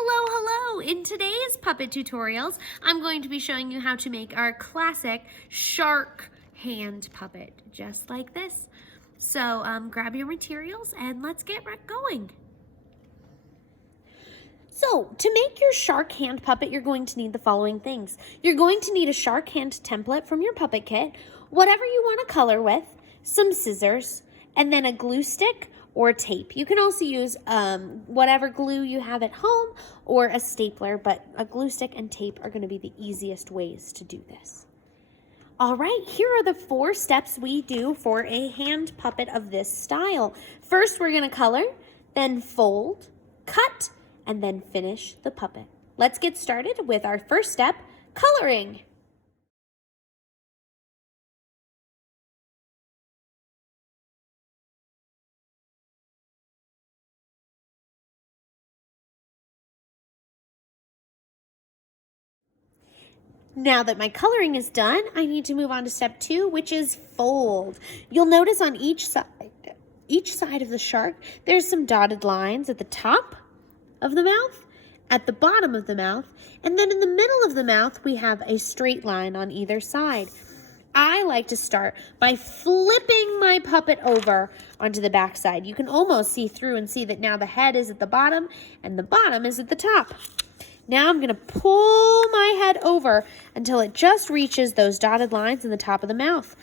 Hello! In today's puppet tutorials, I'm going to be showing you how to make our classic shark hand puppet, just like this. So grab your materials and let's get going. So to make your shark hand puppet, you're going to need the following things. You're going to need a shark hand template from your puppet kit, whatever you want to color with, some scissors, and then a glue stick or tape. You can also use whatever glue you have at home or a stapler, but a glue stick and tape are going to be the easiest ways to do this. All right, here are the 4 steps we do for a hand puppet of this style. First, we're going to color, then fold, cut, and then finish the puppet. Let's get started with our first step, coloring. Now that my coloring is done, I need to move on to step 2, which is fold. You'll notice on each side of the shark, there's some dotted lines at the top of the mouth, at the bottom of the mouth, and then in the middle of the mouth, we have a straight line on either side. I like to start by flipping my puppet over onto the back side. You can almost see through and see that now the head is at the bottom and the bottom is at the top. Now I'm going to pull my head over until it just reaches those dotted lines in the top of the mouth.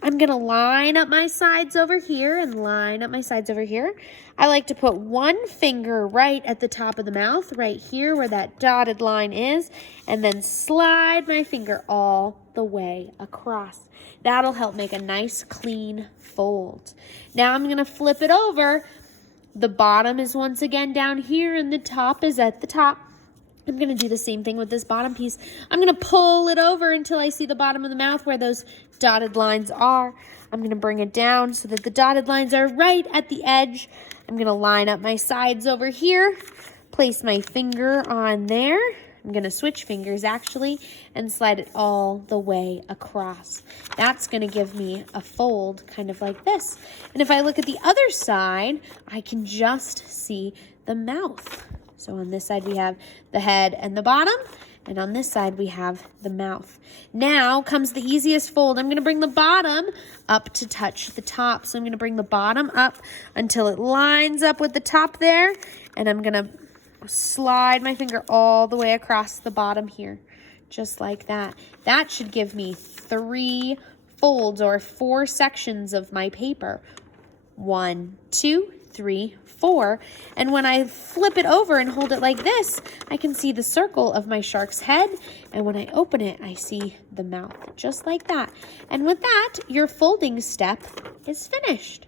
I'm going to line up my sides over here and line up my sides over here. I like to put one finger right at the top of the mouth, right here where that dotted line is, and then slide my finger all the way across. That'll help make a nice clean fold. Now I'm going to flip it over. The bottom is once again down here and the top is at the top. I'm going to do the same thing with this bottom piece. I'm going to pull it over until I see the bottom of the mouth where those dotted lines are. I'm going to bring it down so that the dotted lines are right at the edge. I'm going to line up my sides over here, place my finger on there. I'm going to switch fingers actually and slide it all the way across. That's going to give me a fold kind of like this. And if I look at the other side, I can just see the mouth. So on this side we have the head and the bottom, and on this side we have the mouth. Now comes the easiest fold. I'm going to bring the bottom up to touch the top. So I'm going to bring the bottom up until it lines up with the top there, and I'm going to slide my finger all the way across the bottom here, just like that. That should give me 3 folds or 4 sections of my paper. 1, 2, 3, 4. And when I flip it over and hold it like this, I can see the circle of my shark's head. And when I open it, I see the mouth, just like that. And with that, your folding step is finished.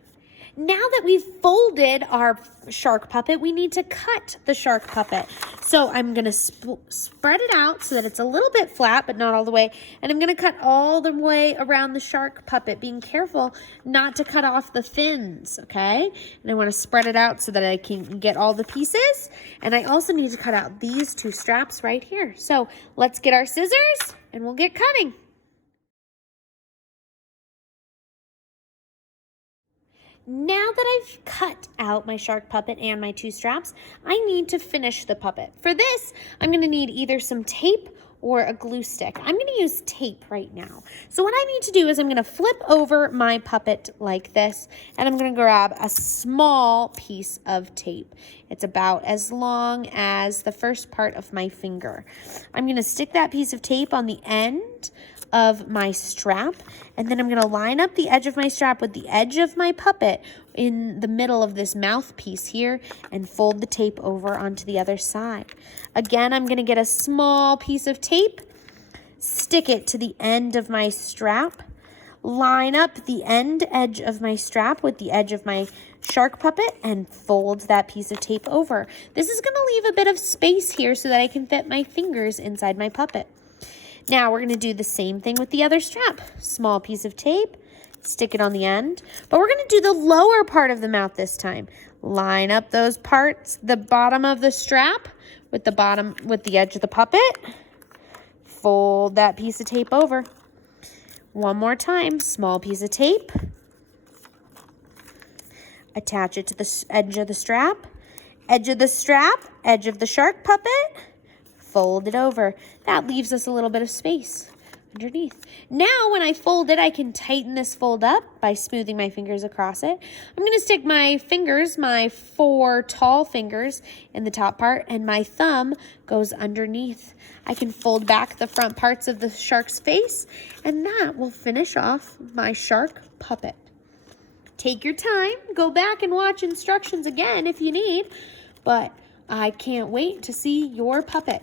Now that we've folded our shark puppet, we need to cut the shark puppet. So I'm going to spread it out so that it's a little bit flat, but not all the way. And I'm going to cut all the way around the shark puppet, being careful not to cut off the fins, okay? And I want to spread it out so that I can get all the pieces. And I also need to cut out these 2 straps right here. So let's get our scissors and we'll get cutting. Now that I've cut out my shark puppet and my 2 straps, I need to finish the puppet. For this, I'm going to need either some tape or a glue stick. I'm going to use tape right now. So what I need to do is I'm going to flip over my puppet like this, and I'm going to grab a small piece of tape. It's about as long as the first part of my finger. I'm going to stick that piece of tape on the end of my strap, and then I'm going to line up the edge of my strap with the edge of my puppet in the middle of this mouthpiece here and fold the tape over onto the other side. Again, I'm going to get a small piece of tape, stick it to the end of my strap, line up the end edge of my strap with the edge of my shark puppet, and fold that piece of tape over. This is going to leave a bit of space here so that I can fit my fingers inside my puppet. Now we're going to do the same thing with the other strap. Small piece of tape, stick it on the end, but we're going to do the lower part of the mouth this time. Line up those parts, the bottom of the strap with the edge of the puppet. Fold that piece of tape over. One more time, small piece of tape. Attach it to the edge of the strap Edge of the strap, edge of the shark puppet, fold it over. That leaves us a little bit of space underneath. Now when I fold it, I can tighten this fold up by smoothing my fingers across it. I'm going to stick my fingers, my 4 tall fingers, in the top part, and my thumb goes underneath. I can fold back the front parts of the shark's face, and that will finish off my shark puppet. Take your time, go back and watch instructions again if you need, but I can't wait to see your puppet.